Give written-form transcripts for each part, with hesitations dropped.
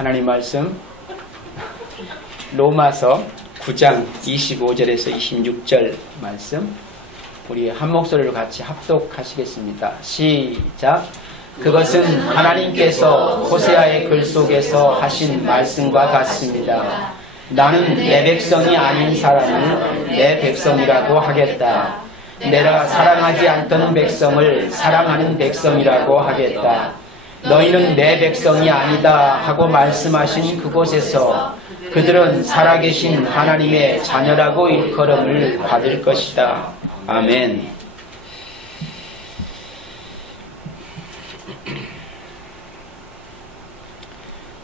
하나님 말씀 로마서 9장 25절에서 26절 말씀 우리 한 목소리로 같이 합독하시겠습니다. 시작. 그것은 하나님께서 호세아의 글 속에서 하신 말씀과 같습니다. 나는 내 백성이 아닌 사람을 내 백성이라고 하겠다. 내가 사랑하지 않던 백성을 사랑하는 백성이라고 하겠다. 너희는 내 백성이 아니다 하고 말씀하신 그곳에서 그들은 살아계신 하나님의 자녀라고 일컬음을 받을 것이다. 아멘.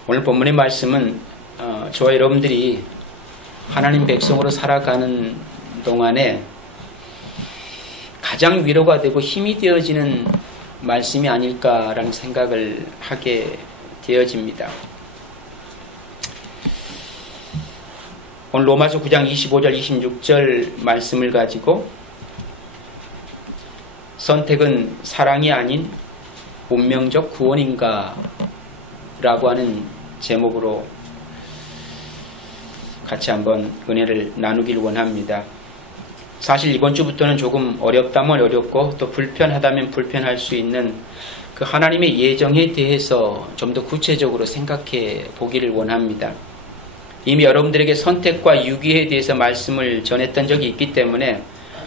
오늘 본문의 말씀은 저와 여러분들이 하나님 백성으로 살아가는 동안에 가장 위로가 되고 힘이 되어지는 말씀이 아닐까라는 생각을 하게 되어집니다. 오늘 로마서 9장 25절 26절 말씀을 가지고 선택은 사랑이 아닌 운명적 구원인가 라고 하는 제목으로 같이 한번 은혜를 나누길 원합니다. 사실 이번 주부터는 조금 어렵다면 어렵고 또 불편하다면 불편할 수 있는 그 하나님의 예정에 대해서 좀 더 구체적으로 생각해 보기를 원합니다. 이미 여러분들에게 선택과 유기에 대해서 말씀을 전했던 적이 있기 때문에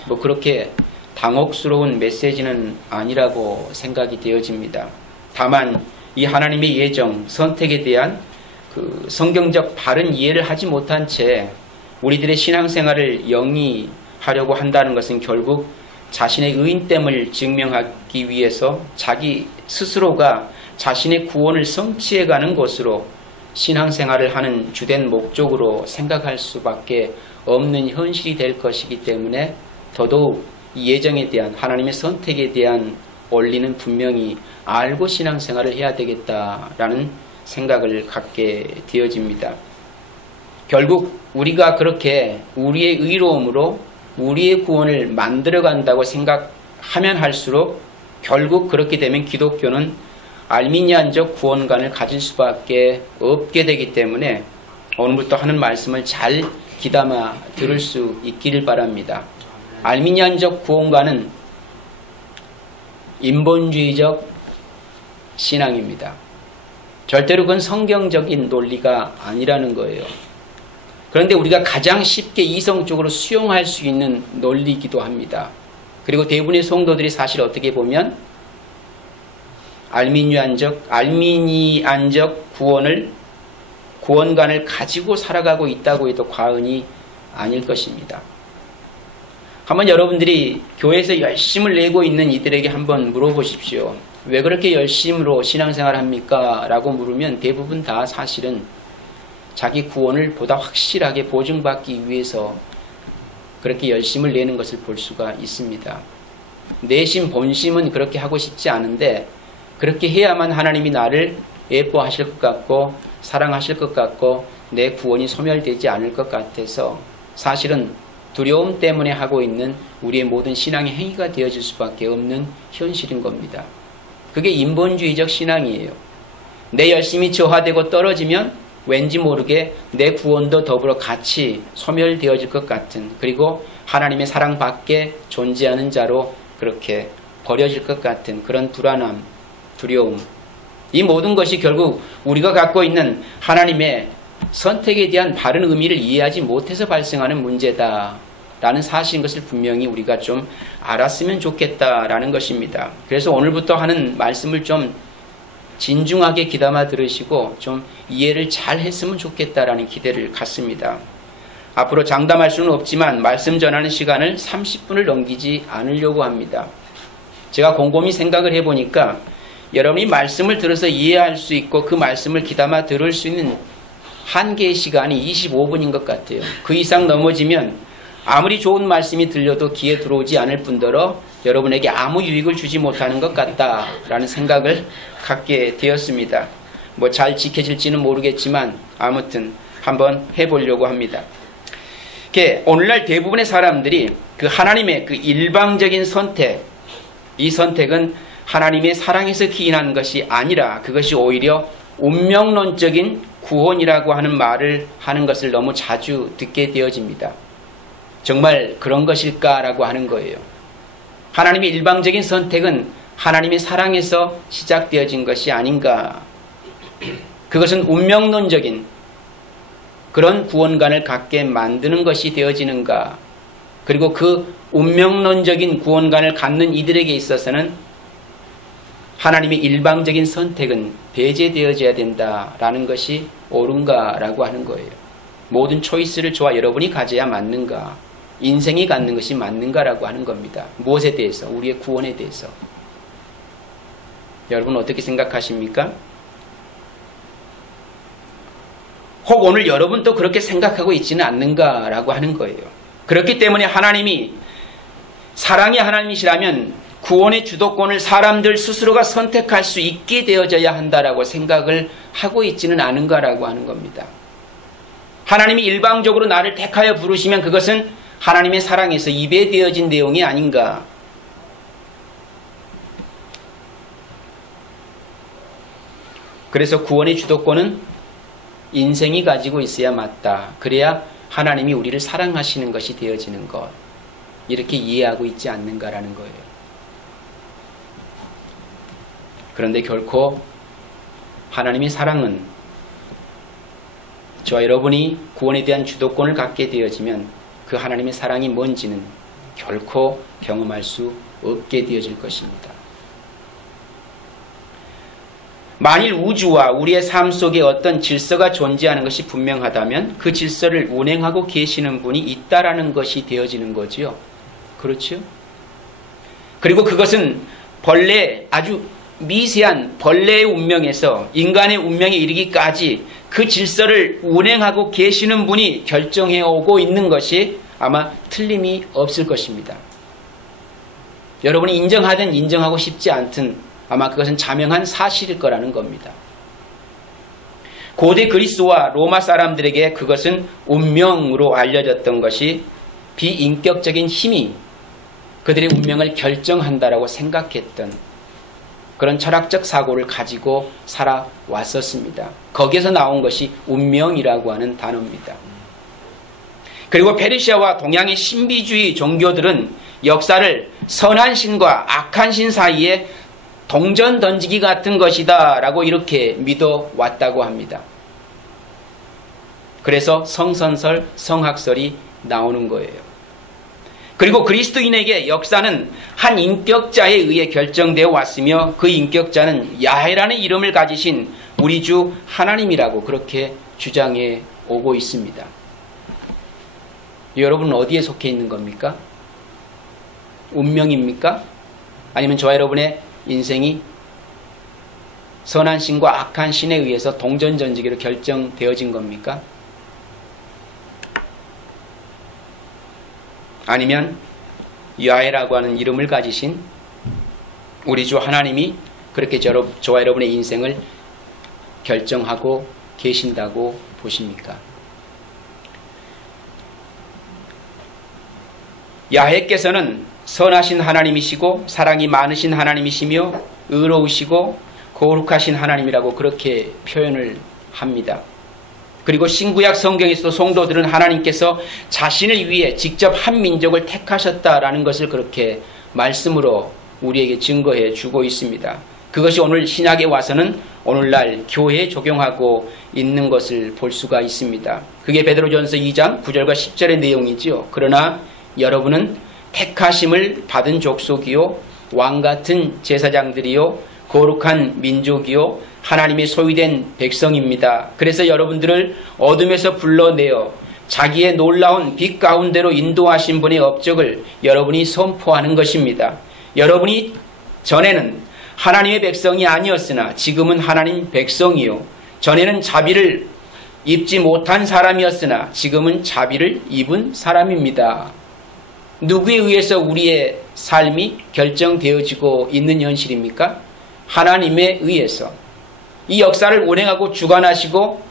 뭐 그렇게 당혹스러운 메시지는 아니라고 생각이 되어집니다. 다만 이 하나님의 예정, 선택에 대한 그 성경적 바른 이해를 하지 못한 채 우리들의 신앙생활을 영위하려고 한다는 것은 결국 자신의 의인됨을 증명하기 위해서 자기 스스로가 자신의 구원을 성취해가는 것으로 신앙생활을 하는 주된 목적으로 생각할 수밖에 없는 현실이 될 것이기 때문에 더더욱 이 예정에 대한 하나님의 선택에 대한 원리는 분명히 알고 신앙생활을 해야 되겠다라는 생각을 갖게 되어집니다. 결국 우리가 그렇게 우리의 의로움으로 우리의 구원을 만들어간다고 생각하면 할수록 결국 그렇게 되면 기독교는 알미니안적 구원관을 가질 수밖에 없게 되기 때문에 오늘부터 하는 말씀을 잘 귀담아 들을 수 있기를 바랍니다. 알미니안적 구원관은 인본주의적 신앙입니다. 절대로 그건 성경적인 논리가 아니라는 거예요. 그런데 우리가 가장 쉽게 이성적으로 수용할 수 있는 논리이기도 합니다. 그리고 대부분의 성도들이 사실 어떻게 보면 알미니안적 구원관을 가지고 살아가고 있다고 해도 과언이 아닐 것입니다. 한번 여러분들이 교회에서 열심을 내고 있는 이들에게 한번 물어보십시오. 왜 그렇게 열심으로 신앙생활 합니까? 라고 물으면 대부분 다 사실은 자기 구원을 보다 확실하게 보증받기 위해서 그렇게 열심을 내는 것을 볼 수가 있습니다. 내심 본심은 그렇게 하고 싶지 않은데 그렇게 해야만 하나님이 나를 예뻐하실 것 같고 사랑하실 것 같고 내 구원이 소멸되지 않을 것 같아서 사실은 두려움 때문에 하고 있는 우리의 모든 신앙의 행위가 되어질 수밖에 없는 현실인 겁니다. 그게 인본주의적 신앙이에요. 내 열심이 저하되고 떨어지면 왠지 모르게 내 구원도 더불어 같이 소멸되어질 것 같은, 그리고 하나님의 사랑 밖에 존재하는 자로 그렇게 버려질 것 같은 그런 불안함, 두려움, 이 모든 것이 결국 우리가 갖고 있는 하나님의 선택에 대한 바른 의미를 이해하지 못해서 발생하는 문제다라는 사실인 것을 분명히 우리가 좀 알았으면 좋겠다라는 것입니다. 그래서 오늘부터 하는 말씀을 좀 진중하게 귀담아 들으시고 좀 이해를 잘 했으면 좋겠다라는 기대를 갖습니다. 앞으로 장담할 수는 없지만 말씀 전하는 시간을 30분을 넘기지 않으려고 합니다. 제가 곰곰이 생각을 해보니까 여러분이 말씀을 들어서 이해할 수 있고 그 말씀을 귀담아 들을 수 있는 한계의 시간이 25분인 것 같아요. 그 이상 넘어지면 아무리 좋은 말씀이 들려도 귀에 들어오지 않을 뿐더러 여러분에게 아무 유익을 주지 못하는 것 같다라는 생각을 갖게 되었습니다. 뭐 잘 지켜질지는 모르겠지만 아무튼 한번 해보려고 합니다. 오늘날 대부분의 사람들이 그 하나님의 그 일방적인 선택, 이 선택은 하나님의 사랑에서 기인한 것이 아니라 그것이 오히려 운명론적인 구원이라고 하는 말을 하는 것을 너무 자주 듣게 되어집니다. 정말 그런 것일까라고 하는 거예요. 하나님의 일방적인 선택은 하나님의 사랑에서 시작되어진 것이 아닌가. 그것은 운명론적인 그런 구원관을 갖게 만드는 것이 되어지는가. 그리고 그 운명론적인 구원관을 갖는 이들에게 있어서는 하나님의 일방적인 선택은 배제되어져야 된다라는 것이 옳은가라고 하는 거예요. 모든 초이스를 저와 여러분이 가져야 맞는가, 인생이 갖는 것이 맞는가라고 하는 겁니다. 무엇에 대해서? 우리의 구원에 대해서. 여러분 어떻게 생각하십니까? 혹 오늘 여러분도 그렇게 생각하고 있지는 않는가라고 하는 거예요. 그렇기 때문에 하나님이 사랑의 하나님이시라면 구원의 주도권을 사람들 스스로가 선택할 수 있게 되어져야 한다라고 생각을 하고 있지는 않은가라고 하는 겁니다. 하나님이 일방적으로 나를 택하여 부르시면 그것은 하나님의 사랑에서 입에되어진 내용이 아닌가. 그래서 구원의 주도권은 인생이 가지고 있어야 맞다. 그래야 하나님이 우리를 사랑하시는 것이 되어지는 것. 이렇게 이해하고 있지 않는가라는 거예요. 그런데 결코 하나님의 사랑은 저와 여러분이 구원에 대한 주도권을 갖게 되어지면 그 하나님의 사랑이 뭔지는 결코 경험할 수 없게 되어질 것입니다. 만일 우주와 우리의 삶 속에 어떤 질서가 존재하는 것이 분명하다면 그 질서를 운행하고 계시는 분이 있다라는 것이 되어지는 거지요. 그렇죠? 그리고 그것은 아주 미세한 벌레의 운명에서 인간의 운명에 이르기까지 그 질서를 운행하고 계시는 분이 결정해 오고 있는 것이 아마 틀림이 없을 것입니다. 여러분이 인정하든 인정하고 싶지 않든 아마 그것은 자명한 사실일 거라는 겁니다. 고대 그리스와 로마 사람들에게 그것은 운명으로 알려졌던 것이 비인격적인 힘이 그들의 운명을 결정한다라고 생각했던 그런 철학적 사고를 가지고 살아왔었습니다. 거기에서 나온 것이 운명이라고 하는 단어입니다. 그리고 페르시아와 동양의 신비주의 종교들은 역사를 선한 신과 악한 신 사이에 동전 던지기 같은 것이다 라고 이렇게 믿어왔다고 합니다. 그래서 성선설, 성학설이 나오는 거예요. 그리고 그리스도인에게 역사는 한 인격자에 의해 결정되어 왔으며 그 인격자는 야훼라는 이름을 가지신 우리 주 하나님이라고 그렇게 주장해 오고 있습니다. 여러분은 어디에 속해 있는 겁니까? 운명입니까? 아니면 저와 여러분의 인생이 선한 신과 악한 신에 의해서 동전전지기로 결정되어진 겁니까? 아니면 야훼라고 하는 이름을 가지신 우리 주 하나님이 그렇게 저와 여러분의 인생을 결정하고 계신다고 보십니까? 야훼께서는 선하신 하나님이시고 사랑이 많으신 하나님이시며 의로우시고 거룩하신 하나님이라고 그렇게 표현을 합니다. 그리고 신구약 성경에서도 성도들은 하나님께서 자신을 위해 직접 한 민족을 택하셨다라는 것을 그렇게 말씀으로 우리에게 증거해 주고 있습니다. 그것이 오늘 신약에 와서는 오늘날 교회에 적용하고 있는 것을 볼 수가 있습니다. 그게 베드로전서 2장 9절과 10절의 내용이지요. 그러나 여러분은 택하심을 받은 족속이요 왕같은 제사장들이요 거룩한 민족이요 하나님의 소유된 백성입니다. 그래서 여러분들을 어둠에서 불러내어 자기의 놀라운 빛 가운데로 인도하신 분의 업적을 여러분이 선포하는 것입니다. 여러분이 전에는 하나님의 백성이 아니었으나 지금은 하나님 백성이요 전에는 자비를 입지 못한 사람이었으나 지금은 자비를 입은 사람입니다. 누구에 의해서 우리의 삶이 결정되어지고 있는 현실입니까? 하나님에 의해서. 이 역사를 운행하고 주관하시고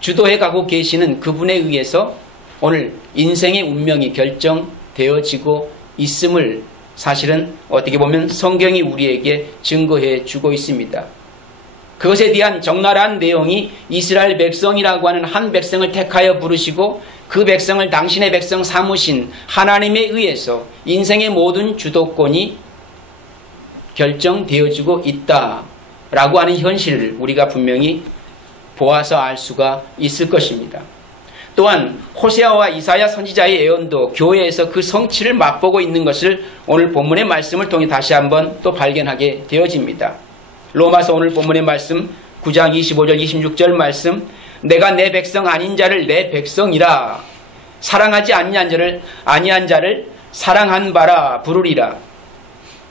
주도해가고 계시는 그분에 의해서 오늘 인생의 운명이 결정되어지고 있음을 사실은 어떻게 보면 성경이 우리에게 증거해 주고 있습니다. 그것에 대한 적나라한 내용이 이스라엘 백성이라고 하는 한 백성을 택하여 부르시고 그 백성을 당신의 백성 삼으신 하나님에 의해서 인생의 모든 주도권이 결정되어지고 있다라고 하는 현실을 우리가 분명히 보아서 알 수가 있을 것입니다. 또한 호세아와 이사야 선지자의 예언도 교회에서 그 성취를 맛보고 있는 것을 오늘 본문의 말씀을 통해 다시 한번 또 발견하게 되어집니다. 로마서 오늘 본문의 말씀 9장 25절 26절 말씀, 내가 내 백성 아닌 자를 내 백성이라 사랑하지 아니한 자를 사랑한 바라 부르리라.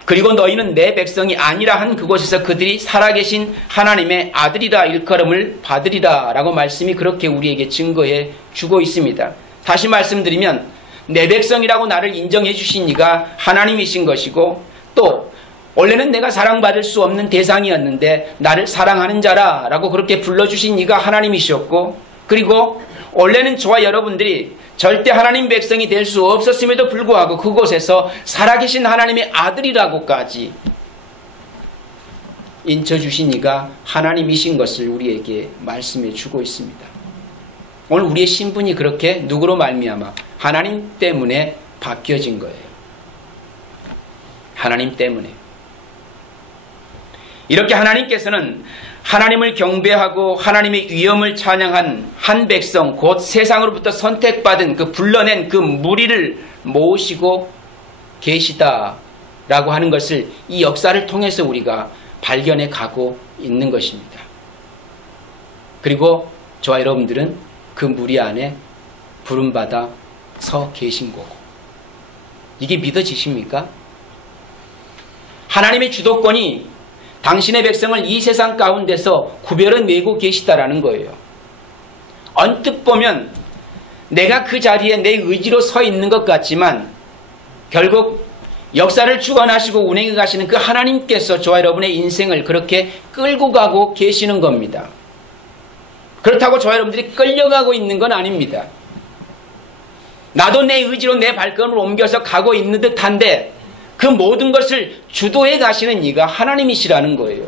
그리고 너희는 내 백성이 아니라 한 그곳에서 그들이 살아계신 하나님의 아들이라 일컬음을 받으리라 라고 말씀이 그렇게 우리에게 증거해 주고 있습니다. 다시 말씀드리면 내 백성이라고 나를 인정해 주신 이가 하나님이신 것이고, 또 원래는 내가 사랑받을 수 없는 대상이었는데 나를 사랑하는 자라 라고 그렇게 불러주신 이가 하나님이셨고, 그리고 원래는 저와 여러분들이 절대 하나님 백성이 될 수 없었음에도 불구하고 그곳에서 살아계신 하나님의 아들이라고까지 인쳐주신 이가 하나님이신 것을 우리에게 말씀해 주고 있습니다. 오늘 우리의 신분이 그렇게 누구로 말미암아 하나님 때문에 바뀌어진 거예요. 하나님 때문에. 이렇게 하나님께서는 하나님을 경배하고 하나님의 위엄을 찬양한 한 백성, 곧 세상으로부터 선택받은 그 불러낸 그 무리를 모으시고 계시다라고 하는 것을 이 역사를 통해서 우리가 발견해 가고 있는 것입니다. 그리고 저와 여러분들은 그 무리 안에 부름받아 서 계신 거고, 이게 믿어지십니까? 하나님의 주도권이 당신의 백성을 이 세상 가운데서 구별해내고 계시다라는 거예요. 언뜻 보면 내가 그 자리에 내 의지로 서 있는 것 같지만 결국 역사를 주관하시고 운행해 가시는 그 하나님께서 저와 여러분의 인생을 그렇게 끌고 가고 계시는 겁니다. 그렇다고 저와 여러분들이 끌려가고 있는 건 아닙니다. 나도 내 의지로 내 발걸음을 옮겨서 가고 있는 듯한데 그 모든 것을 주도해 가시는 이가 하나님이시라는 거예요.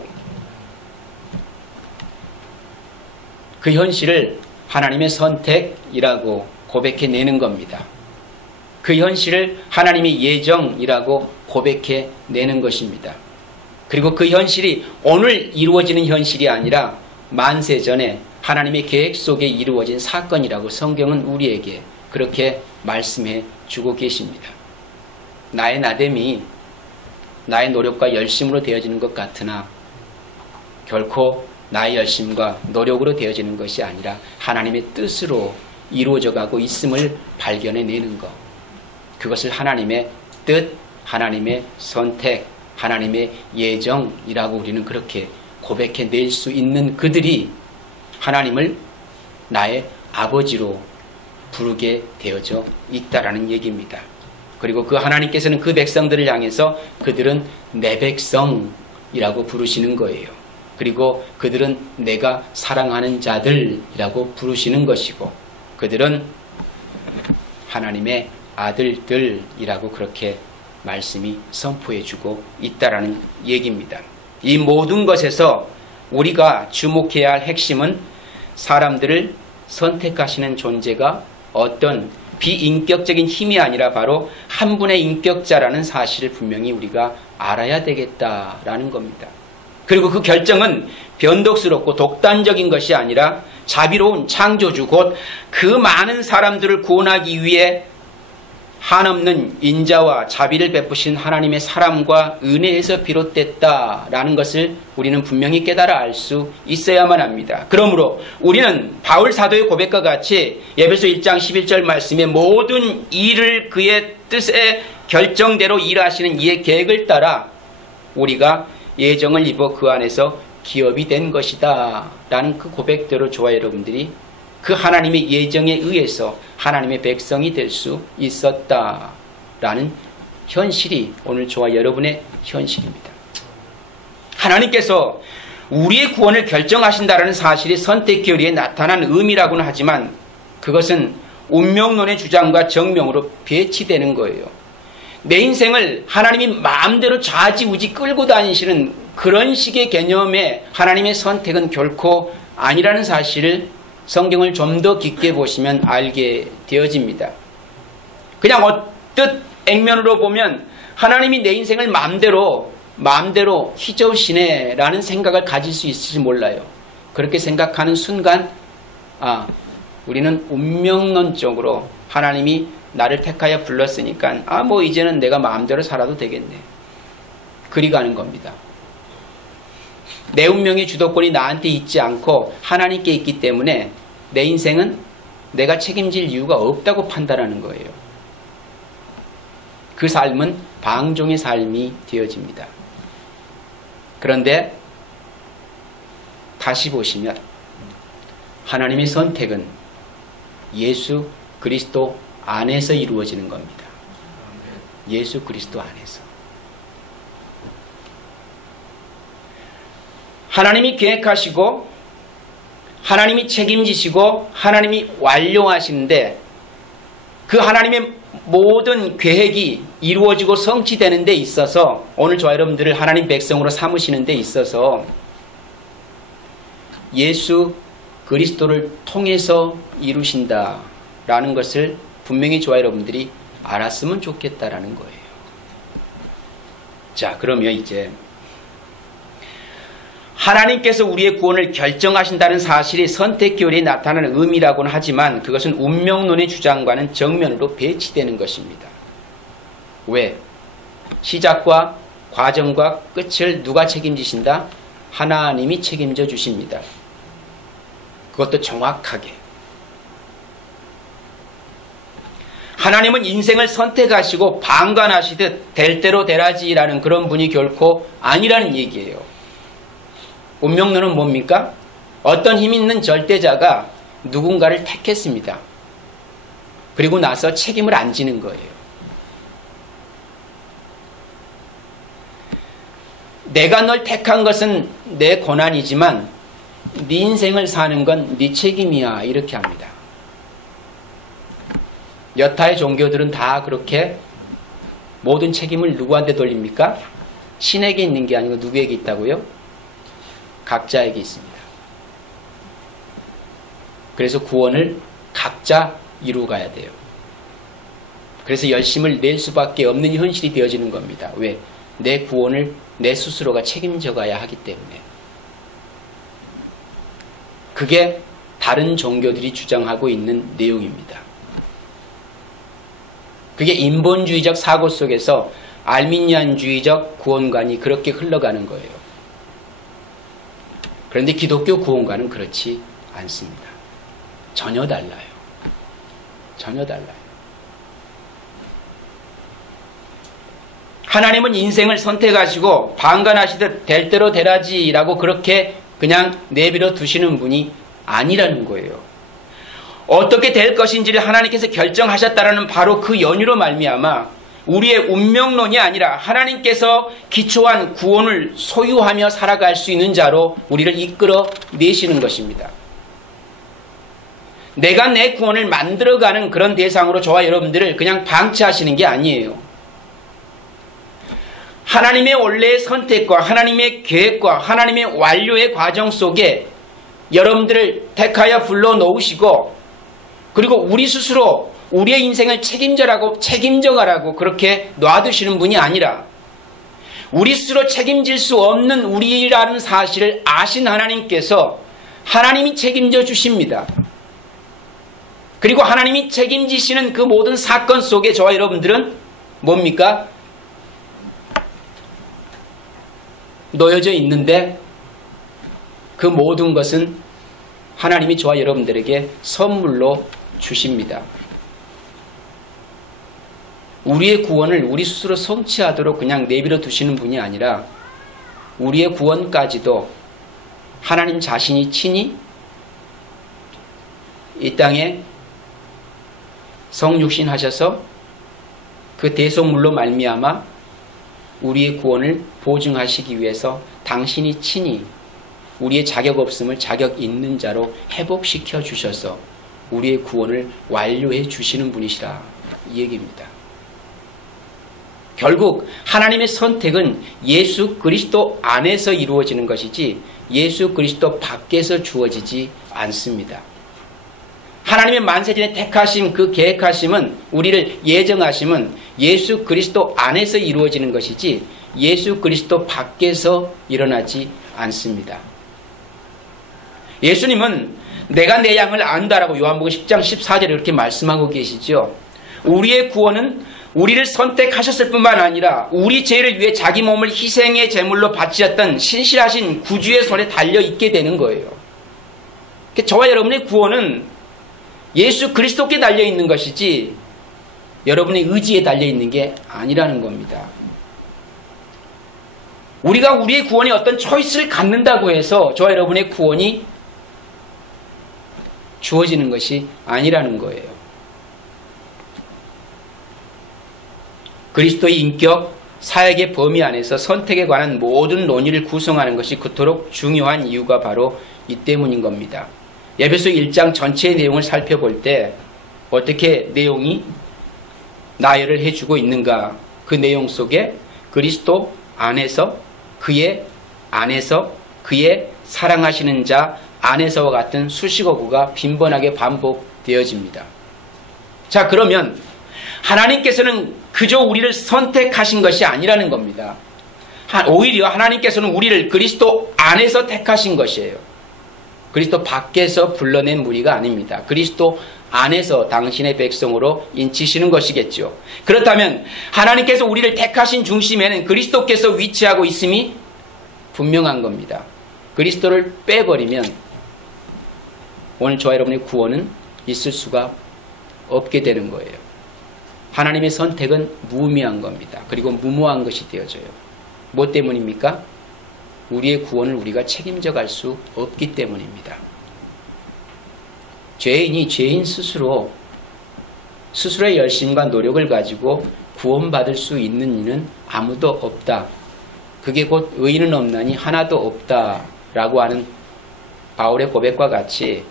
그 현실을 하나님의 선택이라고 고백해내는 겁니다. 그 현실을 하나님의 예정이라고 고백해내는 것입니다. 그리고 그 현실이 오늘 이루어지는 현실이 아니라 만세 전에 하나님의 계획 속에 이루어진 사건이라고 성경은 우리에게 그렇게 말씀해 주고 계십니다. 나의 나됨이 나의 노력과 열심으로 되어지는 것 같으나 결코 나의 열심과 노력으로 되어지는 것이 아니라 하나님의 뜻으로 이루어져 가고 있음을 발견해내는 것. 그것을 하나님의 뜻, 하나님의 선택, 하나님의 예정이라고 우리는 그렇게 고백해낼 수 있는 그들이 하나님을 나의 아버지로 부르게 되어져 있다라는 얘기입니다. 그리고 그 하나님께서는 그 백성들을 향해서 그들은 내 백성이라고 부르시는 거예요. 그리고 그들은 내가 사랑하는 자들이라고 부르시는 것이고, 그들은 하나님의 아들들이라고 그렇게 말씀이 선포해주고 있다라는 얘기입니다. 이 모든 것에서 우리가 주목해야 할 핵심은 사람들을 선택하시는 존재가 어떤 비인격적인 힘이 아니라 바로 한 분의 인격자라는 사실을 분명히 우리가 알아야 되겠다라는 겁니다. 그리고 그 결정은 변덕스럽고 독단적인 것이 아니라 자비로운 창조주, 곧 그 많은 사람들을 구원하기 위해 한없는 인자와 자비를 베푸신 하나님의 사랑과 은혜에서 비롯됐다라는 것을 우리는 분명히 깨달아 알 수 있어야만 합니다. 그러므로 우리는 바울 사도의 고백과 같이 에베소 1장 11절 말씀에 모든 일을 그의 뜻에 결정대로 일하시는 이의 계획을 따라 우리가 예정을 입어 그 안에서 기업이 된 것이다 라는 그 고백대로 저와 여러분들이 그 하나님의 예정에 의해서 하나님의 백성이 될 수 있었다라는 현실이 오늘 저와 여러분의 현실입니다. 하나님께서 우리의 구원을 결정하신다라는 사실이 선택 교리에 나타난 의미라고는 하지만 그것은 운명론의 주장과 정명으로 배치되는 거예요. 내 인생을 하나님이 마음대로 좌지우지 끌고 다니시는 그런 식의 개념의 하나님의 선택은 결코 아니라는 사실을 성경을 좀 더 깊게 보시면 알게 되어집니다. 그냥 언뜻 액면으로 보면 하나님이 내 인생을 마음대로 휘저으시네 라는 생각을 가질 수 있을지 몰라요. 그렇게 생각하는 순간 우리는 운명론적으로 하나님이 나를 택하여 불렀으니까 뭐 이제는 내가 마음대로 살아도 되겠네. 그리 가는 겁니다. 내 운명의 주도권이 나한테 있지 않고 하나님께 있기 때문에 내 인생은 내가 책임질 이유가 없다고 판단하는 거예요. 그 삶은 방종의 삶이 되어집니다. 그런데 다시 보시면 하나님의 선택은 예수 그리스도 안에서 이루어지는 겁니다. 예수 그리스도 안에서. 하나님이 계획하시고 하나님이 책임지시고 하나님이 완료하시는데 그 하나님의 모든 계획이 이루어지고 성취되는 데 있어서 오늘 저와 여러분들을 하나님 백성으로 삼으시는 데 있어서 예수 그리스도를 통해서 이루신다라는 것을 분명히 저와 여러분들이 알았으면 좋겠다라는 거예요. 자, 그러면 이제 하나님께서 우리의 구원을 결정하신다는 사실이 선택교리에 나타나는 의미라고는 하지만 그것은 운명론의 주장과는 정면으로 배치되는 것입니다. 왜? 시작과 과정과 끝을 누가 책임지신다? 하나님이 책임져 주십니다. 그것도 정확하게. 하나님은 인생을 선택하시고 방관하시듯 될 대로 되라지라는 그런 분이 결코 아니라는 얘기예요. 운명론은 뭡니까? 어떤 힘 있는 절대자가 누군가를 택했습니다. 그리고 나서 책임을 안 지는 거예요. 내가 널 택한 것은 내 권한이지만 네 인생을 사는 건 네 책임이야, 이렇게 합니다. 여타의 종교들은 다 그렇게 모든 책임을 누구한테 돌립니까? 신에게 있는 게 아니고 누구에게 있다고요? 각자에게 있습니다. 그래서 구원을 각자 이루어가야 돼요. 그래서 열심을 낼 수밖에 없는 현실이 되어지는 겁니다. 왜? 내 구원을 내 스스로가 책임져 가야 하기 때문에. 그게 다른 종교들이 주장하고 있는 내용입니다. 그게 인본주의적 사고 속에서 알미니안주의적 구원관이 그렇게 흘러가는 거예요. 그런데 기독교 구원관은 그렇지 않습니다. 전혀 달라요. 전혀 달라요. 하나님은 인생을 선택하시고 방관하시듯 될 대로 되라지라고 그렇게 그냥 내버려 두시는 분이 아니라는 거예요. 어떻게 될 것인지를 하나님께서 결정하셨다라는 바로 그 연유로 말미암아 우리의 운명론이 아니라 하나님께서 기초한 구원을 소유하며 살아갈 수 있는 자로 우리를 이끌어 내시는 것입니다. 내가 내 구원을 만들어가는 그런 대상으로 저와 여러분들을 그냥 방치하시는 게 아니에요. 하나님의 원래의 선택과 하나님의 계획과 하나님의 완료의 과정 속에 여러분들을 택하여 불러놓으시고 그리고 우리 스스로 우리의 인생을 책임져가라고 그렇게 놔두시는 분이 아니라 우리 스스로 책임질 수 없는 우리라는 사실을 아신 하나님께서 하나님이 책임져 주십니다. 그리고 하나님이 책임지시는 그 모든 사건 속에 저와 여러분들은 뭡니까? 놓여져 있는데 그 모든 것은 하나님이 저와 여러분들에게 선물로 주십니다. 우리의 구원을 우리 스스로 성취하도록 그냥 내버려 두시는 분이 아니라 우리의 구원까지도 하나님 자신이 친히 이 땅에 성육신 하셔서 그 대속물로 말미암아 우리의 구원을 보증하시기 위해서 당신이 친히 우리의 자격 없음을 자격 있는 자로 회복시켜 주셔서 우리의 구원을 완료해 주시는 분이시라 이 얘기입니다. 결국 하나님의 선택은 예수 그리스도 안에서 이루어지는 것이지 예수 그리스도 밖에서 주어지지 않습니다. 하나님의 만세전에 택하심, 그 계획하심은, 우리를 예정하심은 예수 그리스도 안에서 이루어지는 것이지 예수 그리스도 밖에서 일어나지 않습니다. 예수님은 내가 내 양을 안다라고 요한복음 10장 14절에 이렇게 말씀하고 계시죠. 우리의 구원은 우리를 선택하셨을 뿐만 아니라 우리 죄를 위해 자기 몸을 희생의 제물로 바치셨던 신실하신 구주의 손에 달려있게 되는 거예요. 저와 여러분의 구원은 예수 그리스도께 달려있는 것이지 여러분의 의지에 달려있는 게 아니라는 겁니다. 우리가 우리의 구원에 어떤 초이스를 갖는다고 해서 저와 여러분의 구원이 주어지는 것이 아니라는 거예요. 그리스도의 인격, 사역의 범위 안에서 선택에 관한 모든 논의를 구성하는 것이 그토록 중요한 이유가 바로 이 때문인 겁니다. 에베소 1장 전체의 내용을 살펴볼 때 어떻게 내용이 나열을 해주고 있는가? 그 내용 속에 그리스도 안에서, 그의 안에서, 그의 사랑하시는 자 안에서와 같은 수식어구가 빈번하게 반복되어집니다. 자, 그러면 하나님께서는 그저 우리를 선택하신 것이 아니라는 겁니다. 오히려 하나님께서는 우리를 그리스도 안에서 택하신 것이에요. 그리스도 밖에서 불러낸 무리가 아닙니다. 그리스도 안에서 당신의 백성으로 인치시는 것이겠죠. 그렇다면 하나님께서 우리를 택하신 중심에는 그리스도께서 위치하고 있음이 분명한 겁니다. 그리스도를 빼버리면 오늘 저와 여러분의 구원은 있을 수가 없게 되는 거예요. 하나님의 선택은 무의미한 겁니다. 그리고 무모한 것이 되어져요. 뭐 때문입니까? 우리의 구원을 우리가 책임져 갈 수 없기 때문입니다. 죄인이 죄인 스스로의 열심과 노력을 가지고 구원받을 수 있는 이는 아무도 없다. 그게 곧 의인은 없나니 하나도 없다라고 하는 바울의 고백과 같이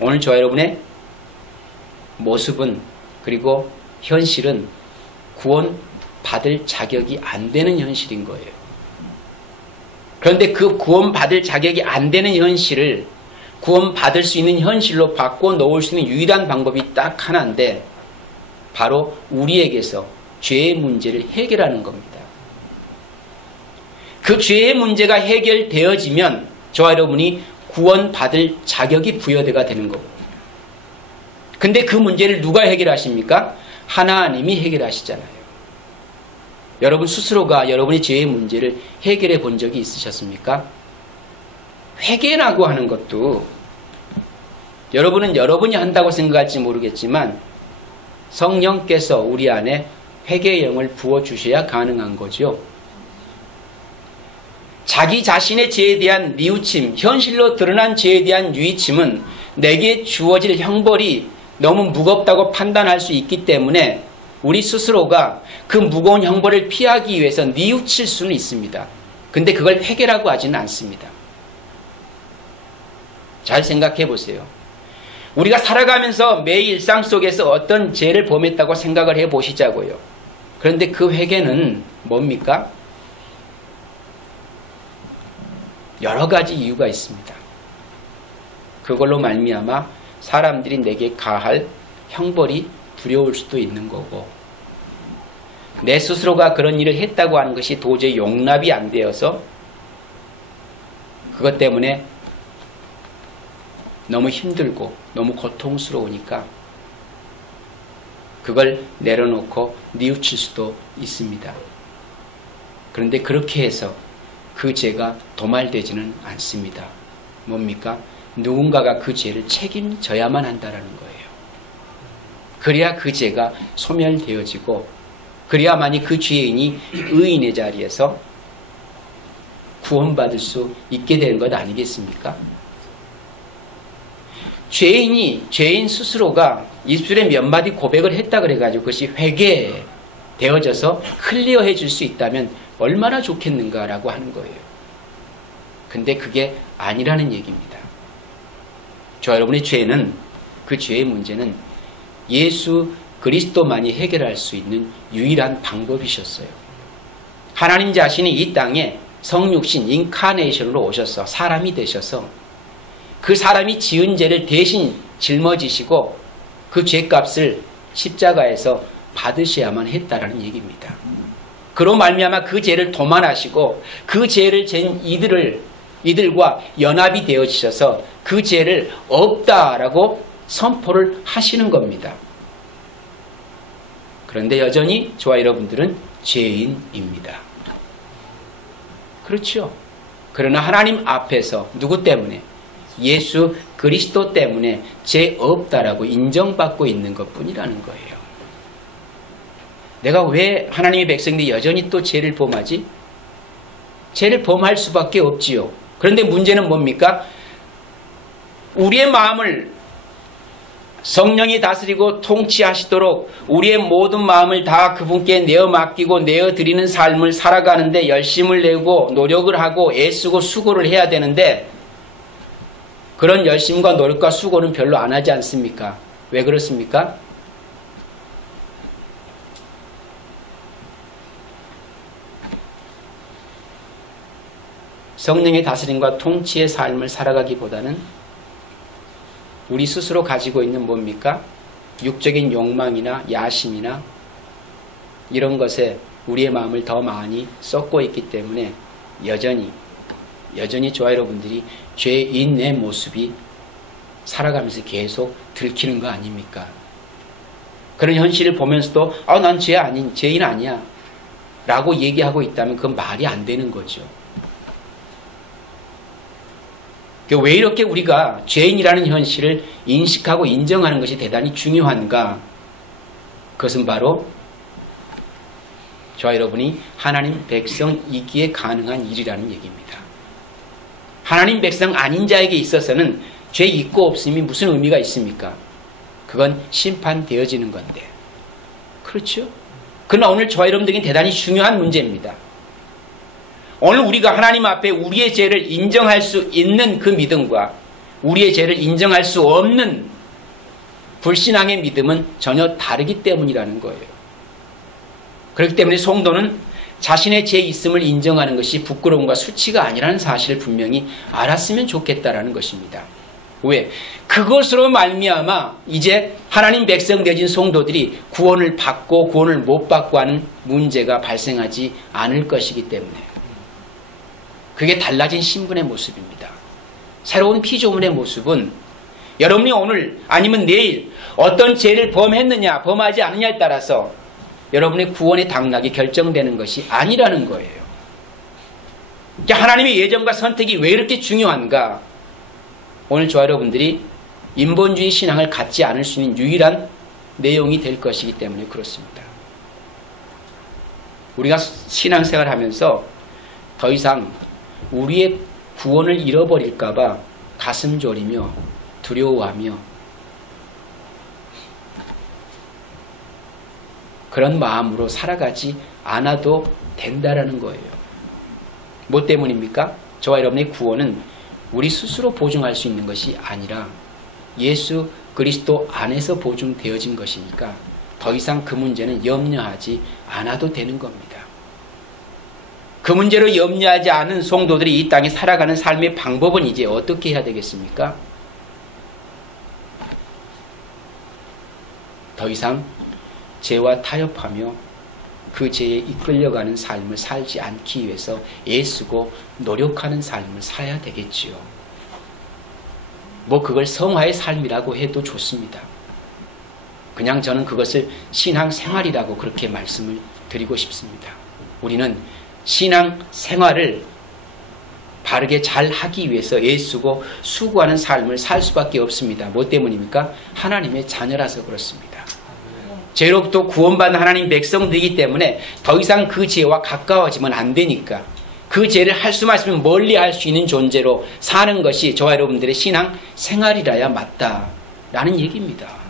오늘 저와 여러분의 모습은, 그리고 현실은 구원받을 자격이 안 되는 현실인 거예요. 그런데 그 구원받을 자격이 안 되는 현실을 구원받을 수 있는 현실로 바꿔놓을 수 있는 유일한 방법이 딱 하나인데 바로 우리에게서 죄의 문제를 해결하는 겁니다. 그 죄의 문제가 해결되어지면 저와 여러분이 구원받을 자격이 부여가 되는 거고, 근데 그 문제를 누가 해결하십니까? 하나님이 해결하시잖아요. 여러분 스스로가 여러분의 죄의 문제를 해결해 본 적이 있으셨습니까? 회개라고 하는 것도 여러분은 여러분이 한다고 생각할지 모르겠지만 성령께서 우리 안에 회개의 영을 부어주셔야 가능한 거죠. 자기 자신의 죄에 대한 뉘우침, 현실로 드러난 죄에 대한 뉘우침은 내게 주어질 형벌이 너무 무겁다고 판단할 수 있기 때문에 우리 스스로가 그 무거운 형벌을 피하기 위해서 뉘우칠 수는 있습니다. 근데 그걸 회개라고 하지는 않습니다. 잘 생각해 보세요. 우리가 살아가면서 매일 일상 속에서 어떤 죄를 범했다고 생각을 해 보시자고요. 그런데 그 회개는 뭡니까? 여러 가지 이유가 있습니다. 그걸로 말미암아 사람들이 내게 가할 형벌이 두려울 수도 있는 거고, 내 스스로가 그런 일을 했다고 하는 것이 도저히 용납이 안 되어서 그것 때문에 너무 힘들고 너무 고통스러우니까 그걸 내려놓고 뉘우칠 수도 있습니다. 그런데 그렇게 해서 그 죄가 도말되지는 않습니다. 뭡니까? 누군가가 그 죄를 책임져야만 한다는 거예요. 그래야 그 죄가 소멸되어지고, 그래야만이 그 죄인이 의인의 자리에서 구원받을 수 있게 되는 것 아니겠습니까? 죄인 스스로가 입술에 몇 마디 고백을 했다 그래가지고 그것이 회개되어져서 클리어해 줄 수 있다면 얼마나 좋겠는가라고 하는 거예요. 근데 그게 아니라는 얘기입니다. 저 여러분의 죄는, 그 죄의 문제는 예수 그리스도만이 해결할 수 있는 유일한 방법이셨어요. 하나님 자신이 이 땅에 성육신 인카네이션으로 오셔서 사람이 되셔서 그 사람이 지은 죄를 대신 짊어지시고 그 죄값을 십자가에서 받으셔야만 했다라는 얘기입니다. 그로 말미암아 그 죄를 도만하시고 그 죄를 진 이들과 연합이 되어지셔서 그 죄를 없다라고 선포를 하시는 겁니다. 그런데 여전히 저와 여러분들은 죄인입니다. 그렇죠. 그러나 하나님 앞에서 누구 때문에? 예수 그리스도 때문에 죄 없다라고 인정받고 있는 것뿐이라는 거예요. 내가 왜 하나님의 백성들이 여전히 또 죄를 범하지? 죄를 범할 수밖에 없지요. 그런데 문제는 뭡니까? 우리의 마음을 성령이 다스리고 통치하시도록 우리의 모든 마음을 다 그분께 내어 맡기고 내어 드리는 삶을 살아가는데 열심을 내고 노력을 하고 애쓰고 수고를 해야 되는데 그런 열심과 노력과 수고는 별로 안 하지 않습니까? 왜 그렇습니까? 성령의 다스림과 통치의 삶을 살아가기보다는 우리 스스로 가지고 있는 뭡니까? 육적인 욕망이나 야심이나 이런 것에 우리의 마음을 더 많이 쏟고 있기 때문에 여전히 저와 여러분들이 죄인의 모습이 살아가면서 계속 들키는 거 아닙니까? 그런 현실을 보면서도 난 죄인 아니야 라고 얘기하고 있다면 그건 말이 안 되는 거죠. 왜 이렇게 우리가 죄인이라는 현실을 인식하고 인정하는 것이 대단히 중요한가? 그것은 바로 저와 여러분이 하나님 백성이기에 가능한 일이라는 얘기입니다. 하나님 백성 아닌 자에게 있어서는 죄 있고 없음이 무슨 의미가 있습니까? 그건 심판되어지는 건데. 그렇죠? 그러나 오늘 저와 여러분들에게 대단히 중요한 문제입니다. 오늘 우리가 하나님 앞에 우리의 죄를 인정할 수 있는 그 믿음과 우리의 죄를 인정할 수 없는 불신앙의 믿음은 전혀 다르기 때문이라는 거예요. 그렇기 때문에 성도는 자신의 죄 있음을 인정하는 것이 부끄러움과 수치가 아니라는 사실을 분명히 알았으면 좋겠다라는 것입니다. 왜? 그것으로 말미암아 이제 하나님 백성 되진 성도들이 구원을 받고 구원을 못 받고 하는 문제가 발생하지 않을 것이기 때문에 그게 달라진 신분의 모습입니다. 새로운 피조물의 모습은 여러분이 오늘 아니면 내일 어떤 죄를 범했느냐 범하지 않느냐에 따라서 여러분의 구원의 당락이 결정되는 것이 아니라는 거예요. 하나님의 예정과 선택이 왜 이렇게 중요한가? 오늘 저와 여러분들이 인본주의 신앙을 갖지 않을 수 있는 유일한 내용이 될 것이기 때문에 그렇습니다. 우리가 신앙생활을 하면서 더 이상 우리의 구원을 잃어버릴까봐 가슴 졸이며 두려워하며 그런 마음으로 살아가지 않아도 된다라는 거예요. 뭐 때문입니까? 저와 여러분의 구원은 우리 스스로 보증할 수 있는 것이 아니라 예수 그리스도 안에서 보증되어진 것이니까 더 이상 그 문제는 염려하지 않아도 되는 겁니다. 그 문제로 염려하지 않은 성도들이 이 땅에 살아가는 삶의 방법은 이제 어떻게 해야 되겠습니까? 더 이상 죄와 타협하며 그 죄에 이끌려가는 삶을 살지 않기 위해서 애쓰고 노력하는 삶을 살아야 되겠지요. 뭐 그걸 성화의 삶이라고 해도 좋습니다. 그냥 저는 그것을 신앙생활이라고 그렇게 말씀을 드리고 싶습니다. 우리는 신앙생활을 바르게 잘 하기 위해서 애쓰고 수고하는 삶을 살 수밖에 없습니다. 뭐 때문입니까? 하나님의 자녀라서 그렇습니다. 죄로부터 구원받는 하나님 백성들이기 때문에 더 이상 그 죄와 가까워지면 안 되니까 그 죄를 할 수만 있으면 멀리 할 수 있는 존재로 사는 것이 저와 여러분들의 신앙 생활이라야 맞다라는 얘기입니다.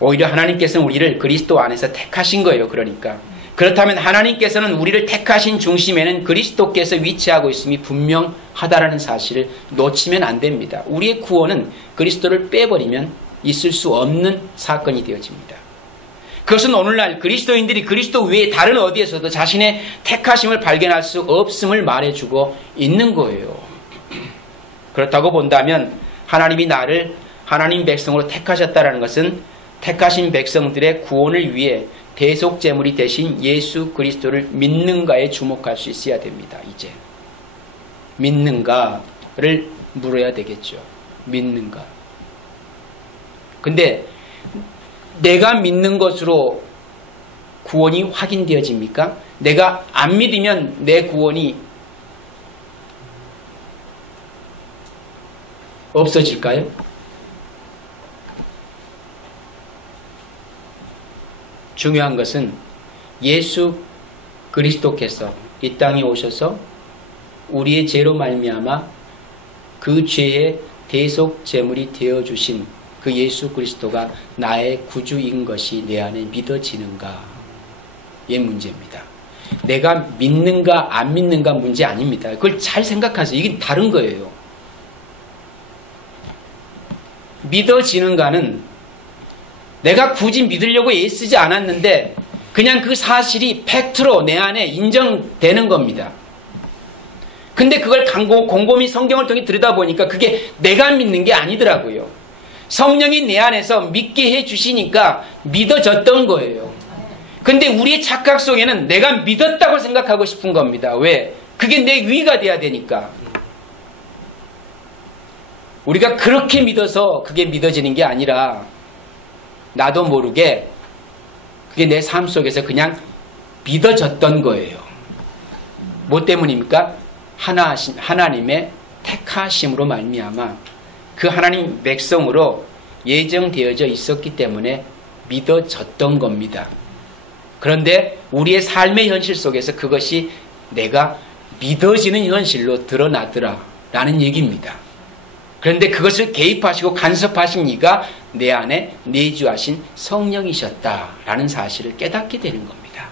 오히려 하나님께서는 우리를 그리스도 안에서 택하신 거예요. 그러니까 그렇다면 하나님께서는 우리를 택하신 중심에는 그리스도께서 위치하고 있음이 분명하다라는 사실을 놓치면 안 됩니다. 우리의 구원은 그리스도를 빼버리면 있을 수 없는 사건이 되어집니다. 그것은 오늘날 그리스도인들이 그리스도 외에 다른 어디에서도 자신의 택하심을 발견할 수 없음을 말해주고 있는 거예요. 그렇다고 본다면 하나님이 나를 하나님 백성으로 택하셨다는 것은 택하신 백성들의 구원을 위해 대속제물이 되신 예수 그리스도를 믿는가에 주목할 수 있어야 됩니다. 이제 믿는가를 물어야 되겠죠. 믿는가. 근데 내가 믿는 것으로 구원이 확인되어집니까? 내가 안 믿으면 내 구원이 없어질까요? 중요한 것은 예수 그리스도께서 이 땅에 오셔서 우리의 죄로 말미암아 그 죄의 대속 제물이 되어 주신 그 예수 그리스도가 나의 구주인 것이 내 안에 믿어지는가의 문제입니다. 내가 믿는가 안 믿는가 문제 아닙니다. 그걸 잘 생각하세요. 이게 다른 거예요. 믿어지는가는 내가 굳이 믿으려고 애쓰지 않았는데 그냥 그 사실이 팩트로 내 안에 인정되는 겁니다. 근데 그걸 곰곰이 성경을 통해 들여다보니까 그게 내가 믿는 게 아니더라고요. 성령이 내 안에서 믿게 해주시니까 믿어졌던 거예요. 근데 우리의 착각 속에는 내가 믿었다고 생각하고 싶은 겁니다. 왜? 그게 내 위가 돼야 되니까. 우리가 그렇게 믿어서 그게 믿어지는 게 아니라 나도 모르게 그게 내 삶 속에서 그냥 믿어졌던 거예요. 뭐 때문입니까? 하나님의 택하심으로 말미암아 그 하나님 백성으로 예정되어져 있었기 때문에 믿어졌던 겁니다. 그런데 우리의 삶의 현실 속에서 그것이 내가 믿어지는 현실로 드러나더라 라는 얘기입니다. 그런데 그것을 개입하시고 간섭하신 이가 내 안에 내주하신 성령이셨다라는 사실을 깨닫게 되는 겁니다.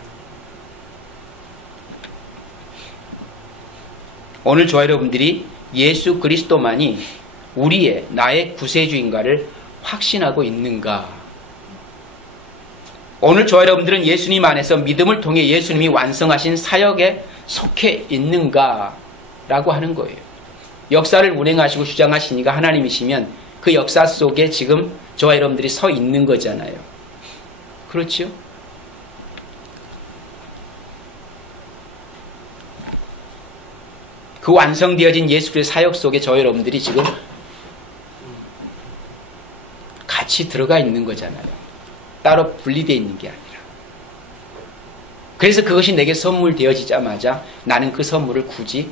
오늘 저와 여러분들이 예수 그리스도만이 나의 구세주인가를 확신하고 있는가? 오늘 저와 여러분들은 예수님 안에서 믿음을 통해 예수님이 완성하신 사역에 속해 있는가라고 하는 거예요. 역사를 운행하시고 주장하시니까 하나님이시면 그 역사 속에 지금 저와 여러분들이 서 있는 거잖아요. 그렇죠? 그 완성되어진 예수 그리스도의 사역 속에 저와 여러분들이 지금 같이 들어가 있는 거잖아요. 따로 분리되어 있는 게 아니라. 그래서 그것이 내게 선물되어지자마자 나는 그 선물을 굳이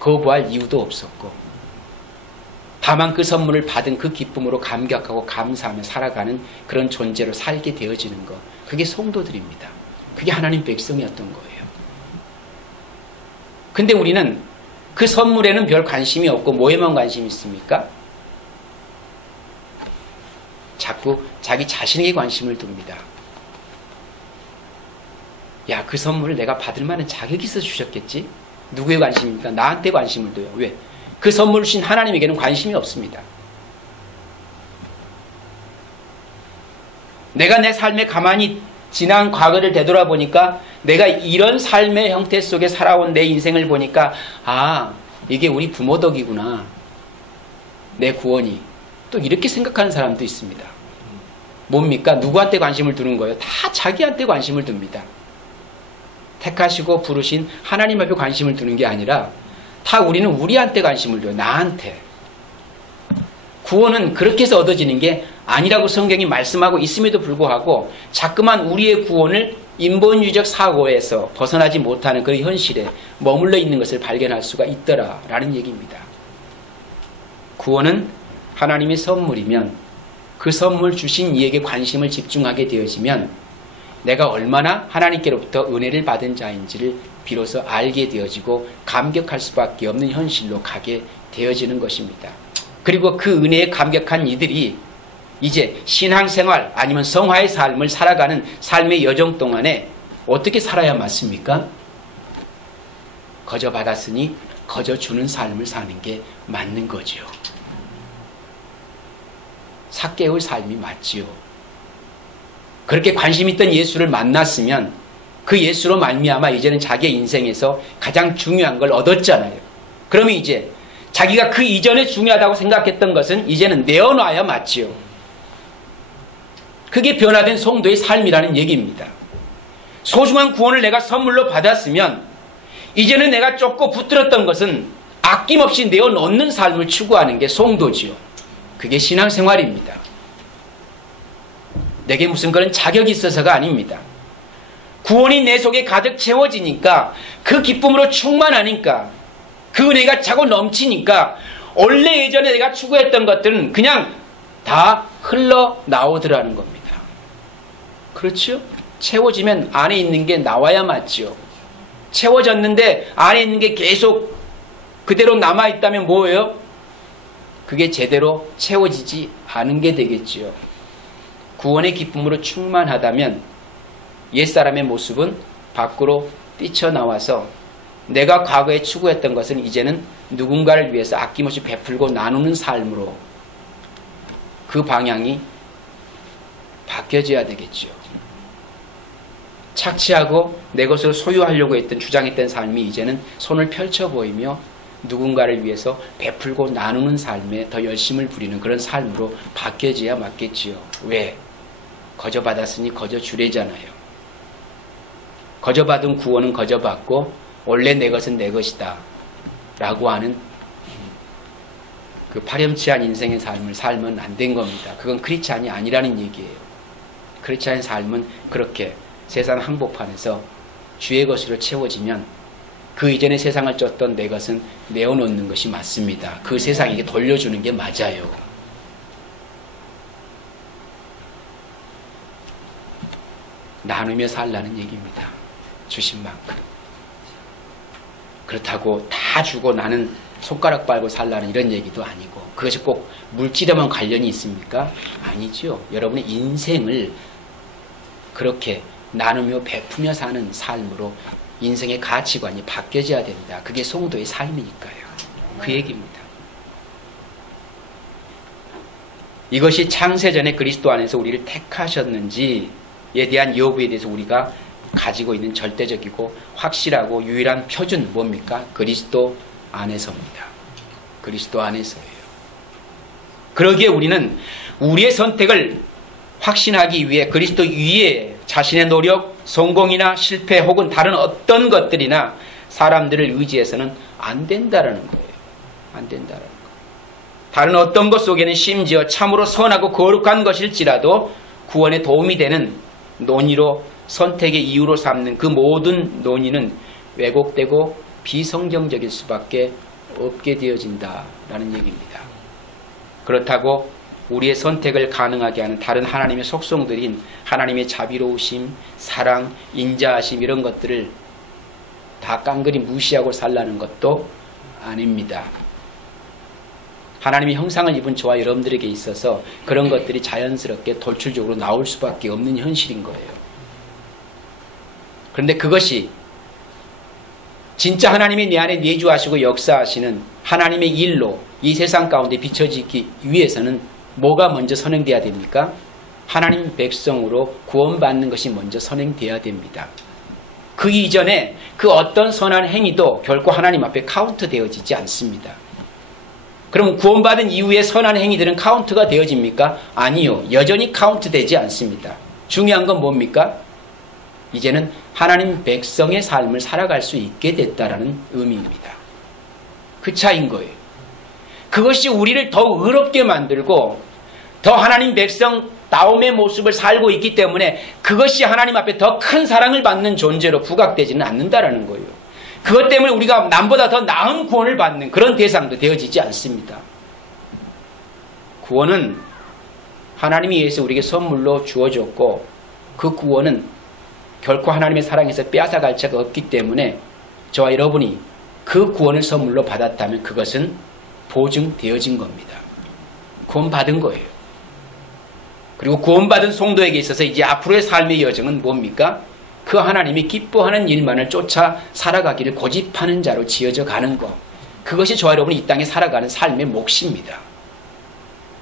거부할 이유도 없었고 다만 그 선물을 받은 그 기쁨으로 감격하고 감사하며 살아가는 그런 존재로 살게 되어지는 것. 그게 성도들입니다. 그게 하나님 백성이었던 거예요. 근데 우리는 그 선물에는 별 관심이 없고 뭐에만 관심이 있습니까? 자꾸 자기 자신에게 관심을 둡니다. 야, 그 선물을 내가 받을 만한 자격이 있어 주셨겠지? 누구의 관심입니까? 나한테 관심을 둬요. 왜? 그 선물을 주신 하나님에게는 관심이 없습니다. 내가 내 삶에 가만히 지난 과거를 되돌아보니까 내가 이런 삶의 형태 속에 살아온 내 인생을 보니까 이게 우리 부모 덕이구나. 내 구원이. 또 이렇게 생각하는 사람도 있습니다. 뭡니까? 누구한테 관심을 두는 거예요? 다 자기한테 관심을 둡니다. 택하시고 부르신 하나님 앞에 관심을 두는 게 아니라 다 우리는 우리한테 관심을 둬요. 나한테. 구원은 그렇게 해서 얻어지는 게 아니라고 성경이 말씀하고 있음에도 불구하고 자꾸만 우리의 구원을 인본주의적 사고에서 벗어나지 못하는 그 현실에 머물러 있는 것을 발견할 수가 있더라라는 얘기입니다. 구원은 하나님의 선물이면 그 선물 주신 이에게 관심을 집중하게 되어지면 내가 얼마나 하나님께로부터 은혜를 받은 자인지를 비로소 알게 되어지고 감격할 수밖에 없는 현실로 가게 되어지는 것입니다. 그리고 그 은혜에 감격한 이들이 이제 신앙생활 아니면 성화의 삶을 살아가는 삶의 여정 동안에 어떻게 살아야 맞습니까? 거저 받았으니 거저 주는 삶을 사는 게 맞는 거지요. 삭개의 삶이 맞지요. 그렇게 관심 있던 예수를 만났으면 그 예수로 말미암아 이제는 자기의 인생에서 가장 중요한 걸 얻었잖아요. 그러면 이제 자기가 그 이전에 중요하다고 생각했던 것은 이제는 내어놔야 맞지요. 그게 변화된 성도의 삶이라는 얘기입니다. 소중한 구원을 내가 선물로 받았으면 이제는 내가 쫓고 붙들었던 것은 아낌없이 내어놓는 삶을 추구하는 게 성도지요. 그게 신앙생활입니다. 내게 무슨 그런 자격이 있어서가 아닙니다. 구원이 내 속에 가득 채워지니까 그 기쁨으로 충만하니까 그 은혜가 차고 넘치니까 원래 예전에 내가 추구했던 것들은 그냥 다 흘러나오더라는 겁니다. 그렇죠? 채워지면 안에 있는 게 나와야 맞죠. 채워졌는데 안에 있는 게 계속 그대로 남아있다면 뭐예요? 그게 제대로 채워지지 않은 게 되겠지요. 구원의 기쁨으로 충만하다면 옛사람의 모습은 밖으로 뛰쳐나와서 내가 과거에 추구했던 것은 이제는 누군가를 위해서 아낌없이 베풀고 나누는 삶으로 그 방향이 바뀌어져야 되겠죠. 착취하고 내 것으로 소유하려고 했던 주장했던 삶이 이제는 손을 펼쳐 보이며 누군가를 위해서 베풀고 나누는 삶에 더 열심을 부리는 그런 삶으로 바뀌어져야 맞겠지요. 왜? 거저 받았으니 거저 주래잖아요. 거저 받은 구원은 거저 받고 원래 내 것은 내 것이다 라고 하는 그 파렴치한 인생의 삶을 살면 안 된 겁니다. 그건 크리스찬이 아니라는 얘기예요. 크리스찬의 삶은 그렇게 세상 한복판에서 주의 것으로 채워지면 그 이전에 세상을 쫓던 내 것은 내어놓는 것이 맞습니다. 그 세상에게 돌려주는 게 맞아요. 나누며 살라는 얘기입니다. 주신 만큼. 그렇다고 다 주고 나는 손가락 빨고 살라는 이런 얘기도 아니고 그것이 꼭 물질에만 관련이 있습니까? 아니죠. 여러분의 인생을 그렇게 나누며 베푸며 사는 삶으로 인생의 가치관이 바뀌어져야 된다. 그게 성도의 삶이니까요. 그 얘기입니다. 이것이 창세전에 그리스도 안에서 우리를 택하셨는지에 대한 여부에 대해서 우리가 가지고 있는 절대적이고 확실하고 유일한 표준 뭡니까? 그리스도 안에서입니다. 그리스도 안에서예요. 그러기에 우리는 우리의 선택을 확신하기 위해 그리스도 위에 자신의 노력, 성공이나 실패 혹은 다른 어떤 것들이나 사람들을 의지해서는 안 된다라는 거예요. 안 된다라는 거. 다른 어떤 것 속에는 심지어 참으로 선하고 거룩한 것일지라도 구원에 도움이 되는 논의로 선택의 이유로 삼는 그 모든 논의는 왜곡되고 비성경적일 수밖에 없게 되어진다라는 얘기입니다. 그렇다고 우리의 선택을 가능하게 하는 다른 하나님의 속성들인 하나님의 자비로우심, 사랑, 인자하심 이런 것들을 다 깡그리 무시하고 살라는 것도 아닙니다. 하나님의 형상을 입은 저와 여러분들에게 있어서 그런 것들이 자연스럽게 돌출적으로 나올 수밖에 없는 현실인 거예요. 그런데 그것이 진짜 하나님이 내 안에 내주하시고 역사하시는 하나님의 일로 이 세상 가운데 비춰지기 위해서는 뭐가 먼저 선행돼야 됩니까? 하나님 백성으로 구원받는 것이 먼저 선행돼야 됩니다. 그 이전에 그 어떤 선한 행위도 결코 하나님 앞에 카운트 되어지지 않습니다. 그럼 구원받은 이후에 선한 행위들은 카운트가 되어집니까? 아니요. 여전히 카운트 되지 않습니다. 중요한 건 뭡니까? 이제는 하나님 백성의 삶을 살아갈 수 있게 됐다라는 의미입니다. 그 차이인 거예요. 그것이 우리를 더 의롭게 만들고 더 하나님 백성다움의 모습을 살고 있기 때문에 그것이 하나님 앞에 더 큰 사랑을 받는 존재로 부각되지는 않는다라는 거예요. 그것 때문에 우리가 남보다 더 나은 구원을 받는 그런 대상도 되어지지 않습니다. 구원은 하나님이 위해서 우리에게 선물로 주어졌고 그 구원은 결코 하나님의 사랑에서 빼앗아갈 자가 없기 때문에 저와 여러분이 그 구원을 선물로 받았다면 그것은 보증되어진 겁니다. 구원받은 거예요. 그리고 구원받은 성도에게 있어서 이제 앞으로의 삶의 여정은 뭡니까? 그 하나님이 기뻐하는 일만을 쫓아 살아가기를 고집하는 자로 지어져 가는 것. 그것이 저와 여러분이 이 땅에 살아가는 삶의 몫입니다.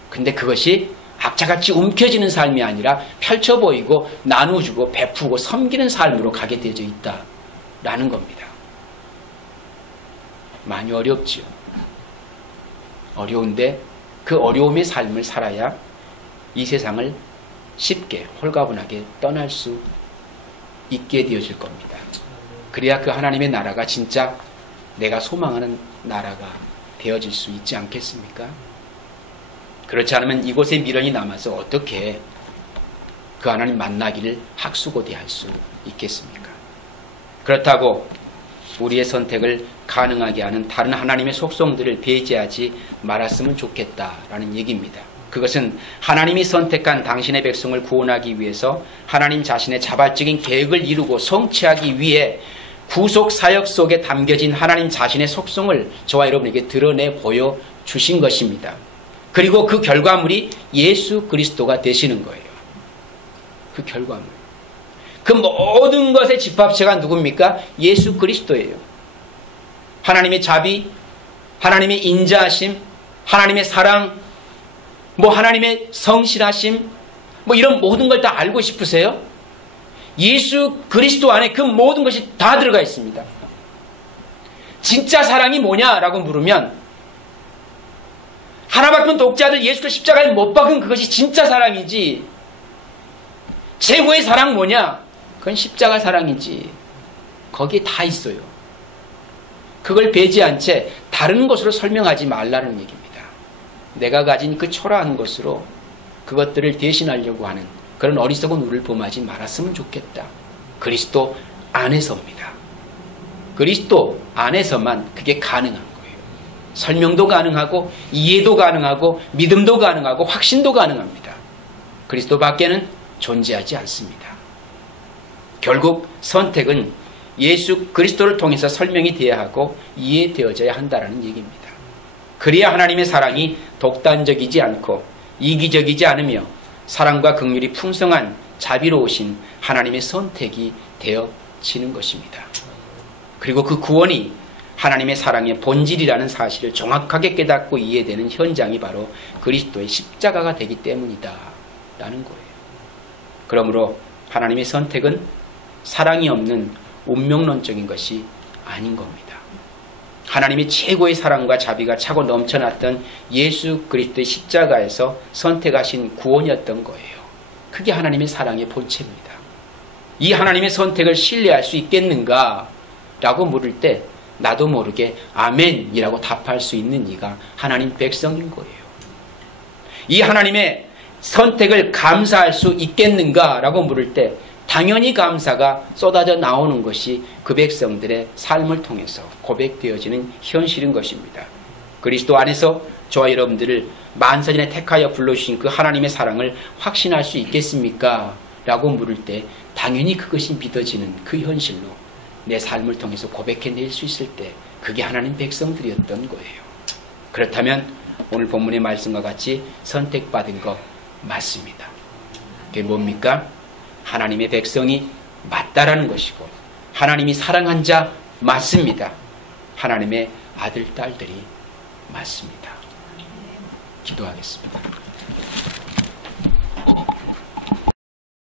근데 그것이 악착같이 움켜지는 삶이 아니라 펼쳐 보이고 나누어주고 베푸고 섬기는 삶으로 가게 되어져 있다라는 겁니다. 많이 어렵지요. 어려운데 그 어려움의 삶을 살아야 이 세상을 쉽게 홀가분하게 떠날 수 있게 되어질 겁니다. 그래야 그 하나님의 나라가 진짜 내가 소망하는 나라가 되어질 수 있지 않겠습니까? 그렇지 않으면 이곳에 미련이 남아서 어떻게 그 하나님 만나기를 학수고대할 수 있겠습니까? 그렇다고 우리의 선택을 가능하게 하는 다른 하나님의 속성들을 배제하지 말았으면 좋겠다라는 얘기입니다. 그것은 하나님이 선택한 당신의 백성을 구원하기 위해서 하나님 자신의 자발적인 계획을 이루고 성취하기 위해 구속 사역 속에 담겨진 하나님 자신의 속성을 저와 여러분에게 드러내 보여주신 것입니다. 그리고 그 결과물이 예수 그리스도가 되시는 거예요. 그 결과물. 그 모든 것의 집합체가 누굽니까? 예수 그리스도예요. 하나님의 자비, 하나님의 인자하심, 하나님의 사랑, 하나님의 성실하심, 이런 모든 걸 다 알고 싶으세요? 예수 그리스도 안에 그 모든 것이 다 들어가 있습니다. 진짜 사랑이 뭐냐라고 물으면 하나밖에 독자들 예수 그리스도 십자가에 못 박은 그것이 진짜 사랑이지, 최고의 사랑 뭐냐? 그건 십자가 사랑이지. 거기에 다 있어요. 그걸 배제한 채 다른 것으로 설명하지 말라는 얘기입니다. 내가 가진 그 초라한 것으로 그것들을 대신하려고 하는 그런 어리석은 우를 범하지 말았으면 좋겠다. 그리스도 안에서입니다. 그리스도 안에서만 그게 가능한 거예요. 설명도 가능하고 이해도 가능하고 믿음도 가능하고 확신도 가능합니다. 그리스도 밖에는 존재하지 않습니다. 결국 선택은 예수 그리스도를 통해서 설명이 되어야 하고 이해되어져야 한다는 얘기입니다. 그래야 하나님의 사랑이 독단적이지 않고 이기적이지 않으며 사랑과 긍휼이 풍성한 자비로우신 하나님의 선택이 되어지는 것입니다. 그리고 그 구원이 하나님의 사랑의 본질이라는 사실을 정확하게 깨닫고 이해되는 현장이 바로 그리스도의 십자가가 되기 때문이다 라는 거예요. 그러므로 하나님의 선택은 사랑이 없는 운명론적인 것이 아닌 겁니다. 하나님의 최고의 사랑과 자비가 차고 넘쳐났던 예수 그리스도의 십자가에서 선택하신 구원이었던 거예요. 그게 하나님의 사랑의 본체입니다. 이 하나님의 선택을 신뢰할 수 있겠는가? 라고 물을 때 나도 모르게 아멘이라고 답할 수 있는 이가 하나님 백성인 거예요. 이 하나님의 선택을 감사할 수 있겠는가? 라고 물을 때 당연히 감사가 쏟아져 나오는 것이 그 백성들의 삶을 통해서 고백되어지는 현실인 것입니다. 그리스도 안에서 저와 여러분들을 만사전에 택하여 불러주신 그 하나님의 사랑을 확신할 수 있겠습니까? 라고 물을 때 당연히 그것이 믿어지는 그 현실로 내 삶을 통해서 고백해낼 수 있을 때 그게 하나님 백성들이었던 거예요. 그렇다면 오늘 본문의 말씀과 같이 선택받은 것 맞습니다. 그게 뭡니까? 하나님의 백성이 맞다라는 것이고 하나님이 사랑한 자 맞습니다. 하나님의 아들, 딸들이 맞습니다. 기도하겠습니다.